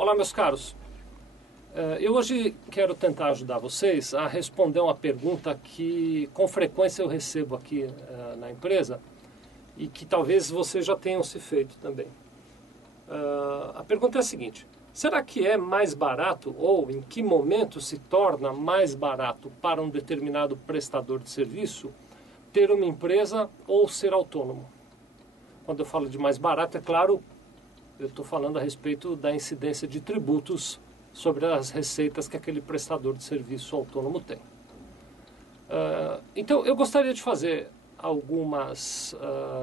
Olá, meus caros. Eu hoje quero tentar ajudar vocês a responder uma pergunta que com frequência eu recebo aqui na empresa e que talvez vocês já tenham se feito também. A pergunta é a seguinte: será que é mais barato ou em que momento se torna mais barato para um determinado prestador de serviço ter uma empresa ou ser autônomo? Quando eu falo de mais barato, é claro, eu estou falando a respeito da incidência de tributos sobre as receitas que aquele prestador de serviço autônomo tem. Então, eu gostaria de fazer algumas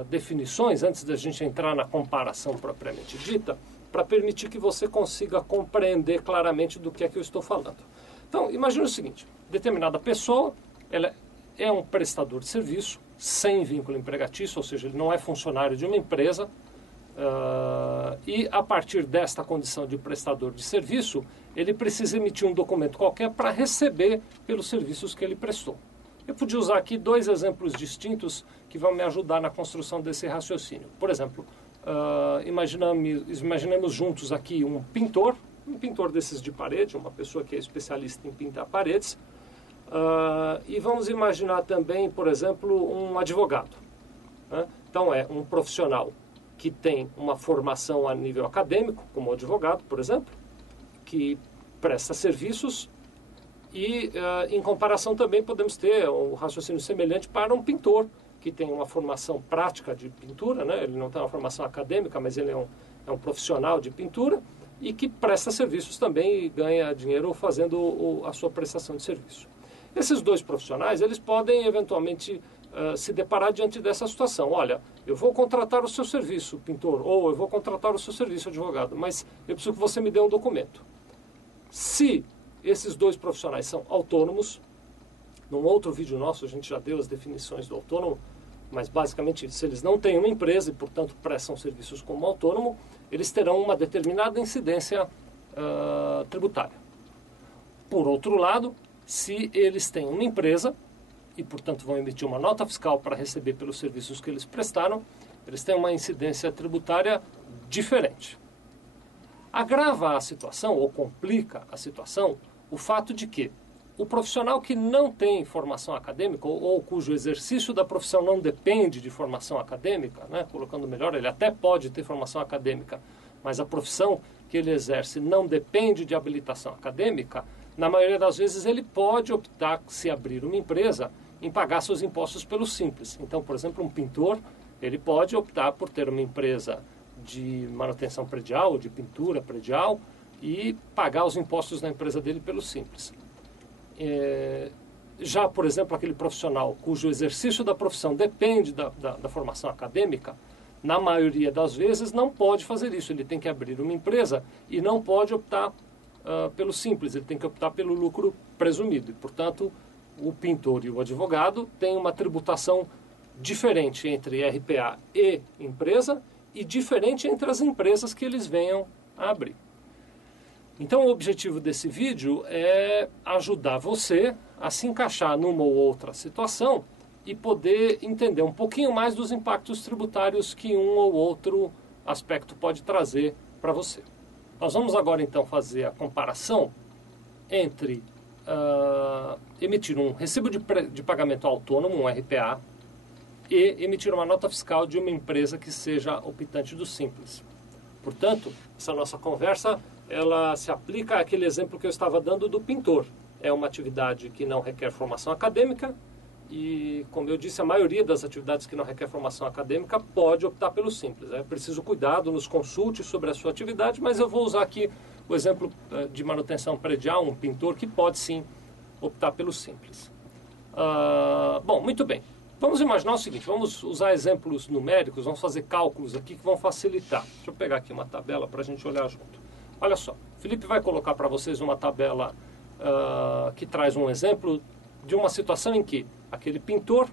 definições, antes da gente entrar na comparação propriamente dita, para permitir que você consiga compreender claramente do que é que eu estou falando. Então, imagine o seguinte: determinada pessoa, ela é um prestador de serviço, sem vínculo empregatício, ou seja, ele não é funcionário de uma empresa, e a partir desta condição de prestador de serviço, ele precisa emitir um documento qualquer para receber pelos serviços que ele prestou. Eu podia usar aqui dois exemplos distintos que vão me ajudar na construção desse raciocínio. Por exemplo, imaginemos juntos aqui um pintor desses de parede, uma pessoa que é especialista em pintar paredes, e vamos imaginar também, por exemplo, um advogado, né? Então é um profissional que tem uma formação a nível acadêmico, como advogado, por exemplo, que presta serviços e, em comparação, também podemos ter um raciocínio semelhante para um pintor que tem uma formação prática de pintura, né? Ele não tem uma formação acadêmica, mas ele é um profissional de pintura e que presta serviços também e ganha dinheiro fazendo a sua prestação de serviço. Esses dois profissionais, eles podem eventualmente se deparar diante dessa situação. Olha, eu vou contratar o seu serviço, pintor, ou eu vou contratar o seu serviço, advogado, mas eu preciso que você me dê um documento. Se esses dois profissionais são autônomos, num outro vídeo nosso a gente já deu as definições do autônomo, mas basicamente se eles não têm uma empresa e portanto prestam serviços como autônomo, eles terão uma determinada incidência tributária. Por outro lado, se eles têm uma empresa e, portanto, vão emitir uma nota fiscal para receber pelos serviços que eles prestaram, eles têm uma incidência tributária diferente. Agrava a situação, ou complica a situação, o fato de que o profissional que não tem formação acadêmica, ou cujo exercício da profissão não depende de formação acadêmica, né, colocando melhor, ele até pode ter formação acadêmica, mas a profissão que ele exerce não depende de habilitação acadêmica, na maioria das vezes ele pode optar, se abrir uma empresa, em pagar seus impostos pelo Simples. Então, por exemplo, um pintor, ele pode optar por ter uma empresa de manutenção predial, ou de pintura predial, e pagar os impostos na empresa dele pelo Simples. Já, por exemplo, aquele profissional cujo exercício da profissão depende da formação acadêmica, na maioria das vezes não pode fazer isso. Ele tem que abrir uma empresa e não pode optar pelo Simples, ele tem que optar pelo lucro presumido. E, portanto, o pintor e o advogado têm uma tributação diferente entre RPA e empresa e diferente entre as empresas que eles venham a abrir. Então, o objetivo desse vídeo é ajudar você a se encaixar numa ou outra situação e poder entender um pouquinho mais dos impactos tributários que um ou outro aspecto pode trazer para você. Nós vamos agora então fazer a comparação entre emitir um recibo de pagamento autônomo, um RPA, e emitir uma nota fiscal de uma empresa que seja optante do Simples. Portanto, essa nossa conversa ela se aplica àquele exemplo que eu estava dando do pintor. É uma atividade que não requer formação acadêmica e, como eu disse, a maioria das atividades que não requer formação acadêmica pode optar pelo Simples. É preciso cuidado, nos consulte sobre a sua atividade, mas eu vou usar aqui o exemplo de manutenção predial, um pintor que pode sim optar pelo Simples. Bom, muito bem. Vamos imaginar o seguinte, vamos usar exemplos numéricos, vamos fazer cálculos aqui que vão facilitar. Deixa eu pegar aqui uma tabela para a gente olhar junto. Olha só, o Felipe vai colocar para vocês uma tabela que traz um exemplo de uma situação em que aquele pintor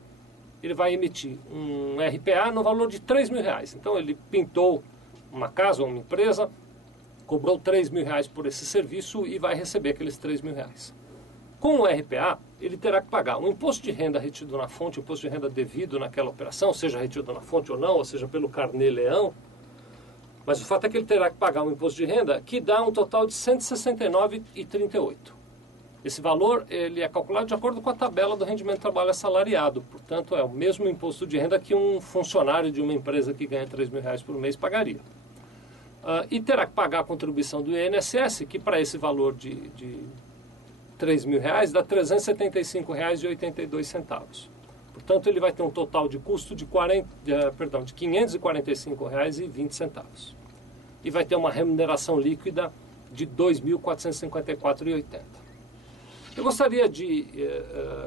ele vai emitir um RPA no valor de R$3.000. Então ele pintou uma casa ou uma empresa, cobrou R$3.000 por esse serviço e vai receber aqueles R$3.000. Com o RPA, ele terá que pagar um imposto de renda retido na fonte, imposto de renda devido naquela operação, seja retido na fonte ou não, ou seja, pelo carnê-leão, Mas o fato é que ele terá que pagar um imposto de renda que dá um total de R$ 169,38. Esse valor ele é calculado de acordo com a tabela do rendimento do trabalho assalariado. Portanto, é o mesmo imposto de renda que um funcionário de uma empresa que ganha R$ 3.000 por mês pagaria. E terá que pagar a contribuição do INSS, que para esse valor de R$ 3.000 dá R$ 375,82. Portanto, ele vai ter um total de custo de R$ 545,20. E vai ter uma remuneração líquida de R$ 2.454,80. Eu gostaria de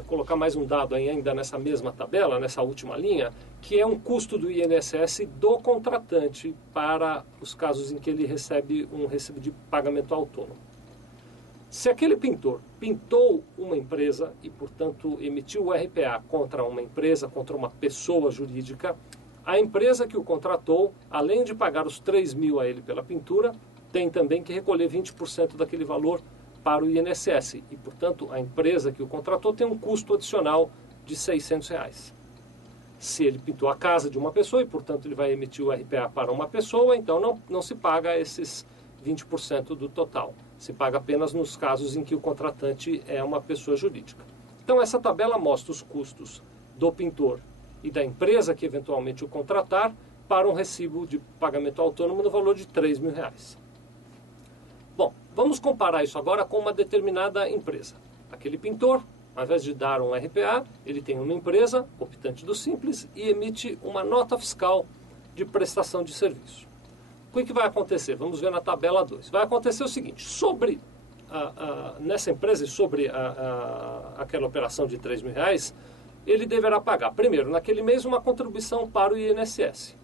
colocar mais um dado ainda nessa mesma tabela, nessa última linha, que é um custo do INSS do contratante para os casos em que ele recebe um recibo de pagamento autônomo. Se aquele pintor pintou uma empresa e, portanto, emitiu o RPA contra uma empresa, contra uma pessoa jurídica, a empresa que o contratou, além de pagar os 3.000 a ele pela pintura, tem também que recolher 20% daquele valor para o INSS. E, portanto, a empresa que o contratou tem um custo adicional de R$ 600. Se ele pintou a casa de uma pessoa e, portanto, ele vai emitir o RPA para uma pessoa, então não se paga esses 20% do total. Se paga apenas nos casos em que o contratante é uma pessoa jurídica. Então, essa tabela mostra os custos do pintor e da empresa que eventualmente o contratar para um recibo de pagamento autônomo no valor de R$ 3.000. Bom, vamos comparar isso agora com uma determinada empresa. Aquele pintor, ao invés de dar um RPA, ele tem uma empresa, optante do Simples, e emite uma nota fiscal de prestação de serviço. O que vai acontecer? Vamos ver na tabela 2. Vai acontecer o seguinte, nessa empresa e sobre aquela operação de R$ 3.000, ele deverá pagar, primeiro, naquele mês, uma contribuição para o INSS.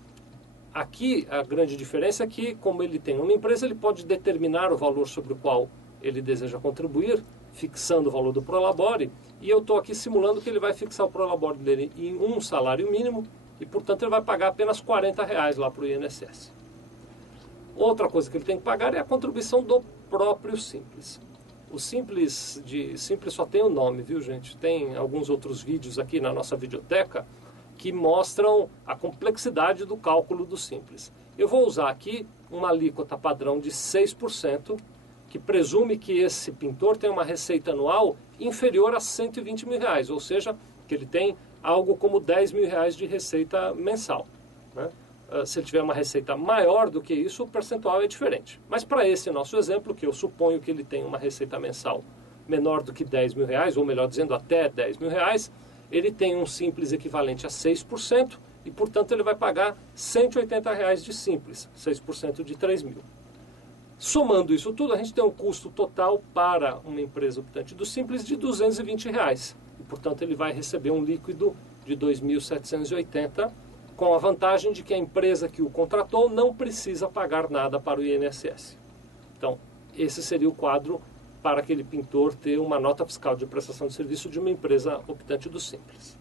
Aqui, a grande diferença é que, como ele tem uma empresa, ele pode determinar o valor sobre o qual ele deseja contribuir, fixando o valor do Prolabore, e eu estou aqui simulando que ele vai fixar o Prolabore dele em um salário mínimo, e, portanto, ele vai pagar apenas R$ 40 lá para o INSS. Outra coisa que ele tem que pagar é a contribuição do próprio Simples. O Simples só tem o nome, viu, gente? Tem alguns outros vídeos aqui na nossa videoteca que mostram a complexidade do cálculo do Simples. Eu vou usar aqui uma alíquota padrão de 6%, que presume que esse pintor tem uma receita anual inferior a R$ 120.000, ou seja, que ele tem algo como R$ 10.000 de receita mensal, né? Se ele tiver uma receita maior do que isso, o percentual é diferente. Mas para esse nosso exemplo, que eu suponho que ele tem uma receita mensal menor do que R$ 10.000, ou melhor dizendo, até R$ 10.000, ele tem um Simples equivalente a 6% e, portanto, ele vai pagar R$ 180 de Simples, 6% de 3.000. Somando isso tudo, a gente tem um custo total para uma empresa optante do Simples de R$ 220. E, portanto, ele vai receber um líquido de R$ 2.780, com a vantagem de que a empresa que o contratou não precisa pagar nada para o INSS. Então, esse seria o quadro para aquele pintor ter uma nota fiscal de prestação de serviço de uma empresa optante do Simples.